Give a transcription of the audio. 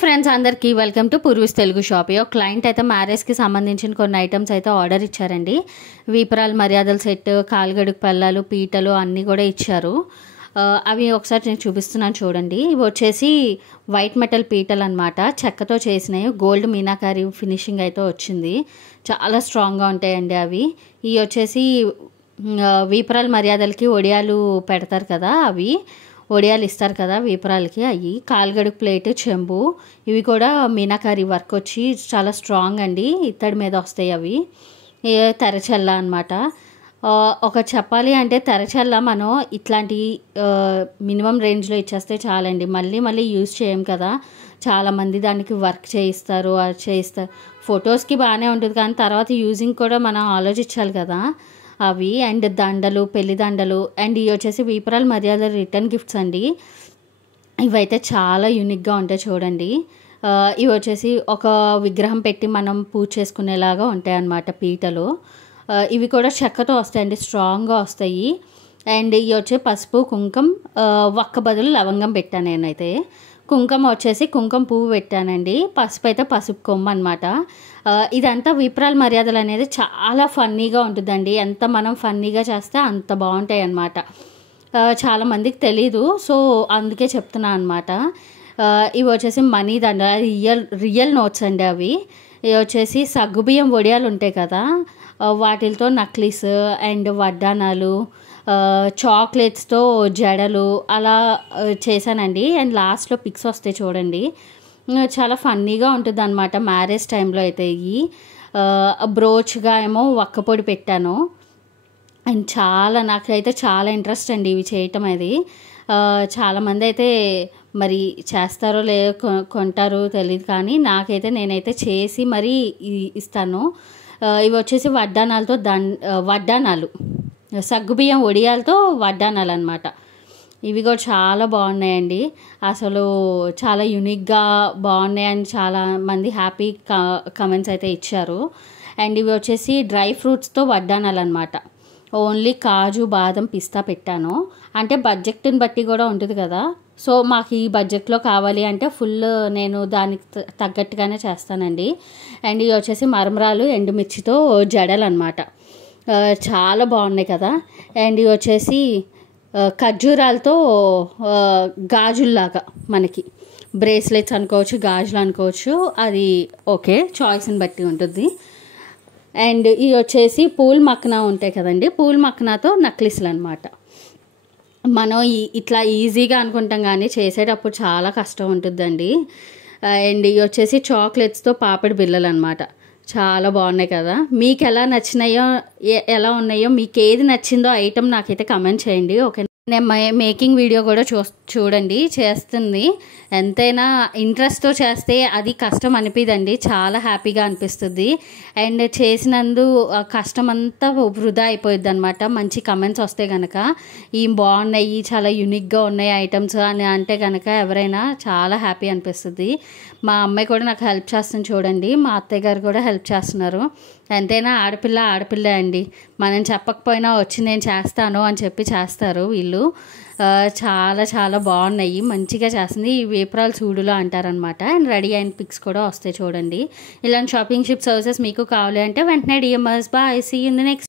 Friends అందరికీ welcome to పూర్వీస్ Telugu shop. ఒక client అయితే మ్యారేజ్కి సంబంధించిన కొన్ని ఐటమ్స్ అయితే ఆర్డర్ ఇచ్చారండి. వీపరాల మర్యాదల సెట్, కాలుగడుగు పల్లాలు, పీటలు అన్నీ కూడా ఇచ్చారు. అవి ఒకసారి నేను చూపిస్తున్నాను చూడండి. ఇవి వచ్చేసి వైట్ మెటల్ పీటలు అనమాట, చెక్కతో చేసినాయి. గోల్డ్ మీనాకారి ఫినిషింగ్ అయితే వచ్చింది, చాలా స్ట్రాంగ్గా ఉంటాయండి అవి. ఇవి వచ్చేసి వీపరాల మర్యాదలకి ఒడియాలు పెడతారు కదా, అవి ఒడియాలు ఇస్తారు కదా వీపరాలకి, అవి. కాలుగడుగు ప్లేట్, చెంబు, ఇవి కూడా మీనాకారి వర్క్ వచ్చి చాలా స్ట్రాంగ్ అండి, ఇత్తడి మీద వస్తాయి అవి. తెరచల్ల అనమాట. ఒక చెప్పాలి అంటే తెరచల్ల మనం ఇట్లాంటి మినిమం రేంజ్లో ఇచ్చేస్తే చాలండి, మళ్ళీ మళ్ళీ యూజ్ చేయం కదా. చాలామంది దానికి వర్క్ చేయిస్తారు, అది చేయిస్తారు. ఫొటోస్కి బాగానే ఉంటుంది కానీ తర్వాత యూజింగ్ కూడా మనం ఆలోచించాలి కదా అవి. అండ్ దండలు, పెళ్లి దండలు. అండ్ ఇవి వచ్చేసి వీపరాల మర్యాద రిటర్న్ గిఫ్ట్స్ అండి. ఇవైతే చాలా యూనిక్గా ఉంటాయి చూడండి. ఇవి వచ్చేసి ఒక విగ్రహం పెట్టి మనం పూజ చేసుకునేలాగా ఉంటాయి అన్నమాట పీటలు. ఇవి కూడా చెక్కతో వస్తాయండి, స్ట్రాంగ్గా వస్తాయి. అండ్ ఇవి వచ్చి పసుపు, కుంకుమ, ఒక్క బదులు లవంగం పెట్టాను నేనైతే. కుంకుమ వచ్చేసి కుంకుమ పువ్వు పెట్టానండి. పసుపు అయితే పసుపు కొమ్మ అనమాట. ఇదంతా వీపరాల మర్యాదలు అనేది చాలా ఫన్నీగా ఉంటుందండి. ఎంత మనం ఫన్నీగా చేస్తే అంత బాగుంటాయి అన్నమాట. చాలామందికి తెలీదు, సో అందుకే చెప్తున్నాను అనమాట. ఇవి వచ్చేసి మనీ దండ, రియల్ నోట్స్ అండి అవి. ఇవి వచ్చేసి సగ్గుబియ్యం వడియాలు ఉంటాయి కదా, వాటితో నక్లీస్ అండ్ వడ్డానాలు, చాక్లెట్స్తో జడలు అలా చేశానండి. అండ్ లాస్ట్లో పిక్స్ వస్తాయి చూడండి, చాలా ఫన్నీగా ఉంటుంది అనమాట మ్యారేజ్ టైంలో అయితే. ఇవి బ్రోచ్గా ఏమో ఒక్కపొడి పెట్టాను. అండ్ నాకైతే చాలా ఇంట్రెస్ట్ అండి ఇవి చేయటం. అది చాలామంది అయితే మరి చేస్తారో లేదో, కొంటారో తెలియదు కానీ నాకైతే నేనైతే చేసి మరీ ఇస్తాను. ఇవి వచ్చేసి వడ్డానాలు, సగ్గుబియ్యం వడియాలతో వడ్డానాలు అనమాట. ఇవి కూడా చాలా బాగున్నాయండి, అసలు చాలా యూనిక్గా బాగున్నాయని చాలా మంది హ్యాపీ కమెంట్స్ అయితే ఇచ్చారు. అండ్ ఇవి వచ్చేసి డ్రై ఫ్రూట్స్తో వడ్డానాలు అనమాట. ఓన్లీ కాజు, బాదం, పిస్తా పెట్టాను. అంటే బడ్జెట్ని బట్టి కూడా ఉంటుంది కదా, సో మాకు ఈ బడ్జెట్లో కావాలి అంటే ఫుల్ నేను దానికి తగ్గట్టుగానే చేస్తానండి. అండ్ ఇవి వచ్చేసి మరమరాలు, ఎండుమిర్చితో జడలు అనమాట, చాలా బాగున్నాయి కదా. అండ్ ఇవి వచ్చేసి ఖర్జూరాలతో గాజుల్లాగా, మనకి బ్రేస్లెట్స్ అనుకోవచ్చు, గాజులు అనుకోవచ్చు, అది ఓకే, చాయిస్ని బట్టి ఉంటుంది. అండ్ ఇవి వచ్చేసి పూల్ మక్నా ఉంటాయి కదండి, పూల్ మక్నాతో నక్లీస్లు అనమాట. మనం ఇట్లా ఈజీగా అనుకుంటాం కానీ చేసేటప్పుడు చాలా కష్టం ఉంటుందండి. అండ్ ఇవి వచ్చేసి చాక్లెట్స్తో పాపిడి బిళ్ళలు అనమాట, చాలా బాగున్నాయి కదా. మీకు ఎలా నచ్చినాయో, ఎలా ఉన్నాయో, మీకు ఏది నచ్చిందో ఐటమ్ నాకైతే కమెంట్ చేయండి. ఓకే, నేను మేకింగ్ వీడియో కూడా చూడండి, చేస్తుంది. ఎంతైనా ఇంట్రెస్ట్తో చేస్తే అది కష్టం అనిపిదండి, చాలా హ్యాపీగా అనిపిస్తుంది. అండ్ చేసినందు కష్టం అంతా వృధా అయిపోయింది అనమాట. మంచి కమెంట్స్ వస్తే కనుక ఏం బాగున్నాయి, చాలా యూనిక్గా ఉన్నాయి ఐటమ్స్ అని అంటే కనుక ఎవరైనా చాలా హ్యాపీ అనిపిస్తుంది. మా అమ్మాయి కూడా నాకు హెల్ప్ చేస్తుంది చూడండి, మా అత్తయ్య గారు కూడా హెల్ప్ చేస్తున్నారు. ఎంతైనా ఆడపిల్ల అండి, మనం చెప్పకపోయినా వచ్చి నేను చేస్తాను అని చెప్పి చేస్తారు వీళ్ళు. చాలా చాలా బాగున్నాయి, మంచిగా చేస్తుంది. ఈ వీపరాల చూడులో అంటారనమాట. అండ్ రెడీ అయిన పిక్స్ కూడా వస్తాయి చూడండి. ఇలాంటి షాపింగ్ షిప్ సర్వీసెస్ మీకు కావాలి అంటే వెంటనే DMs. Bye, see you in the next.